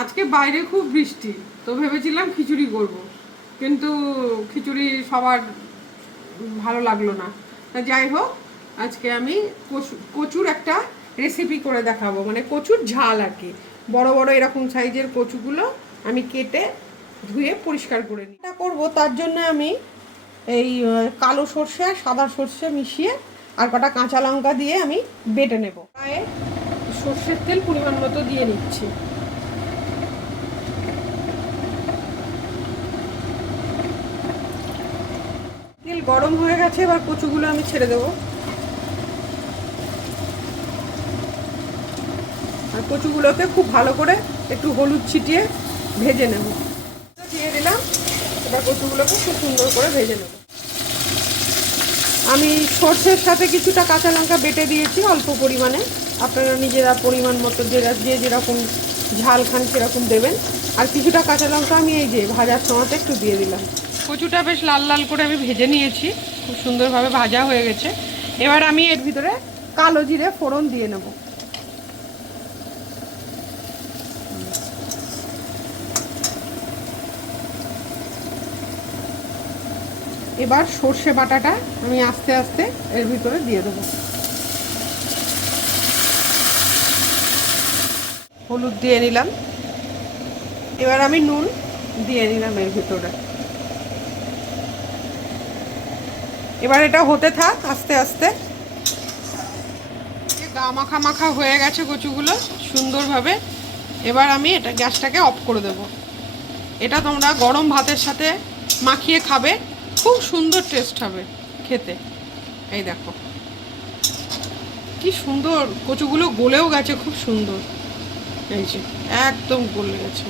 আজকে বাইরে খুব বৃষ্টি, তো ভেবেছিলাম খিচুড়ি করব, কিন্তু খিচুড়ি সবার ভালো লাগলো না। তা যাই হোক, আজকে আমি কচুর একটা রেসিপি করে দেখাবো, মানে কচুর ঝাল আর কি। বড় বড় এরকম সাইজের কচুগুলো আমি কেটে ধুয়ে পরিষ্কার করে নিই। এটা করবো, তার জন্য আমি এই কালো সর্ষে আর সাদা সর্ষে মিশিয়ে আর কটা কাঁচা লঙ্কা দিয়ে আমি বেটে নেব। প্রায় সর্ষের তেল পরিমাণ মতো দিয়ে নিচ্ছি। তেল গরম হয়ে গেছে, এবার কচুগুলো আমি ছেড়ে দেবো। আর কচুগুলোকে খুব ভালো করে একটু হলুদ ছিটিয়ে ভেজে নেব। দিয়ে দিলাম, এবার কচুগুলোকে খুব সুন্দর করে ভেজে নেব। আমি সর্ষের সাথে কিছুটা কাঁচা লঙ্কা বেটে দিয়েছি অল্প পরিমাণে। আপনারা নিজেরা পরিমাণ মতো যে যেরকম ঝাল খান সেরকম দেবেন। আর কিছুটা কাঁচা লঙ্কা আমি এই যে ভাজার সময়তে একটু দিয়ে দিলাম। কচুটা বেশ লাল লাল করে আমি ভেজে নিয়েছি, খুব সুন্দরভাবে ভাজা হয়ে গেছে। এবার আমি এর ভিতরে কালো জিরে ফোড়ন দিয়ে নেব। এবার সর্ষে বাটাটা আমি আস্তে আস্তে এর ভিতরে দিয়ে দেবো। হলুদ দিয়ে নিলাম, এবার আমি নুন দিয়ে নিলাম এর ভিতরে। এবার এটা হতে থাক আস্তে আস্তে। গা মাখা মাখা হয়ে গেছে কচুগুলো সুন্দরভাবে। এবার আমি এটা গ্যাসটাকে অফ করে দেব। এটা তোমরা গরম ভাতের সাথে মাখিয়ে খাবে, খুব সুন্দর টেস্ট হবে খেতে। এই দেখো কি সুন্দর কচুগুলো গলেও গেছে, খুব সুন্দর। এই যে একদম গলে গেছে।